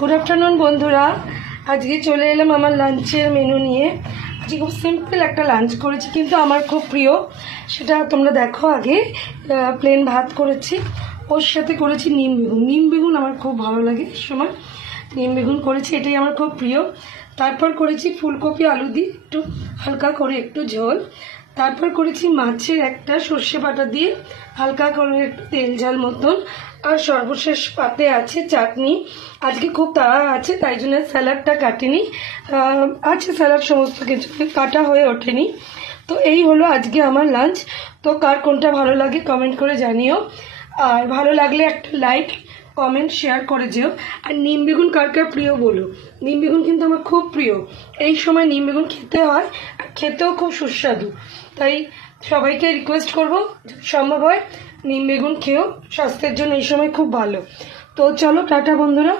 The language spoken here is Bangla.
গুড আফটারনুন বন্ধুরা, আজকে চলে এলাম আমার লাঞ্চের মেনু নিয়ে। আজকে খুব সিম্পল একটা লাঞ্চ করেছি, কিন্তু আমার খুব প্রিয়। সেটা তোমরা দেখো। আগে প্লেন ভাত করেছি, ওর সাথে করেছি নিম বেগুন। নিম বেগুন আমার খুব ভালো লাগে, এই সময় নিম বেগুন করেছি, এটাই আমার খুব প্রিয়। তারপর করেছি ফুলকপি আলু দিয়ে একটু হালকা করে একটু ঝোল। তারপর করেছি মাছের একটা সর্ষে বাটা দিয়ে হালকা করে একটু তেল ঝাল মতন। আর সর্বশেষ পাতে আছে চাটনি। আজকে খুব তাড়া আছে, তাই জন্য স্যালাডটা কাটিনি। আছে স্যালাড, সমস্ত কিছু কাটা হয়ে ওঠেনি। তো এই হলো আজকে আমার লাঞ্চ। তো কার কোনটা ভালো লাগে কমেন্ট করে জানিও। আর ভালো লাগলে একটা লাইক কমেন্ট শেয়ার করে যেও। আর নিম বেগুন কার কার প্রিয় বলো। নিম বেগুন কিন্তু আমার খুব প্রিয়। এই সময় নিম বেগুন খেতে হয়, আর খেতেও খুব সুস্বাদু। তাই সবাইকে রিকোয়েস্ট করব, যদি সম্ভব হয় নিম বেগুন খেয়েও, স্বাস্থ্যের জন্য এই সময় খুব ভালো। তো চলো টাটা বন্ধুরা।